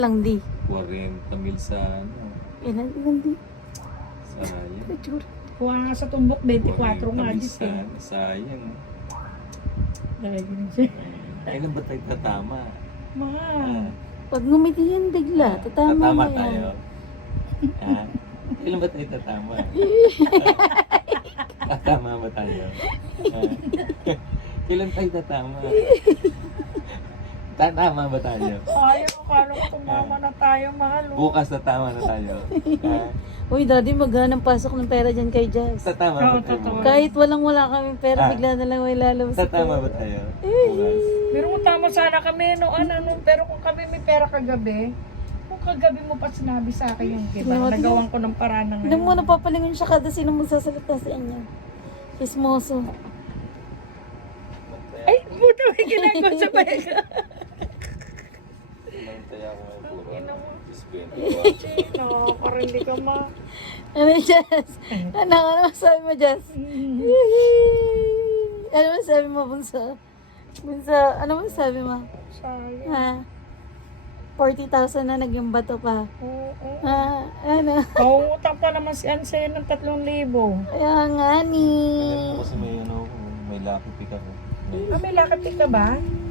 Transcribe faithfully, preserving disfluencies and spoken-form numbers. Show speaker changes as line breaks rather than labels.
Lang di.
forty mil sa ano,
Ilan, ilan di.
sa raya.
Kachur.
Kuha nga sa tumbok, twenty-four nga
mil
dis
sa
eh.
sayang.
Dahil yun siya.
Kailan ba tayo tatama?
Mahal.
Ah,
Pag ngumiti yan bigla, tatama
tatama
mo
tayo.
yan.
Ah, kailan ba tayo tatama? Tatama ba tayo? Ah, kailan tayo tatama? Tatama ba tayo?
Ayaw, akala ko tumama na tayo, mahal. oh.
Bukas tatama na tayo. Ah,
Uy, daddy, maghanang pasok ng pera dyan kay Jazz.
tatama
Oo,
ba tayo?
totoo.
bukas?
Kahit walang wala kami pera,
Ah.
bigla na lang may lalabas.
Tatama ba tayo? Bukas.
Pero kung tama sana kami, no, ano, no, pero kung kami may pera kagabi, kung kagabi mo pa sinabi sa akin yung diba,
Tingnan mo,
nagawan ko ng paraan na
Hindi mo
ngayon.
napapalingon siya kada sino magsasalita sa inyo. Kismoso.
Ay, buto, may ginagawa sa bahay ka.
Nantay ako ngayon puro.
Ino mo.
twenty-one.
Chino, parang hindi ka ma...
Ano, Jazz? Ano, ano masabi mo, Jazz? Ano masabi mo, Bunso? Bunso, ano masabi mo?
Sayang.
Ha? forty thousand na naging bato pa.
Oo.
Ha? Ano?
Kaungutang pa naman si Ansel ng tatlong libo.
Kaya nga ni...
Ganyan ko kasi may ano, may lucky pick ako. May
Ah, may lakapit ka ba?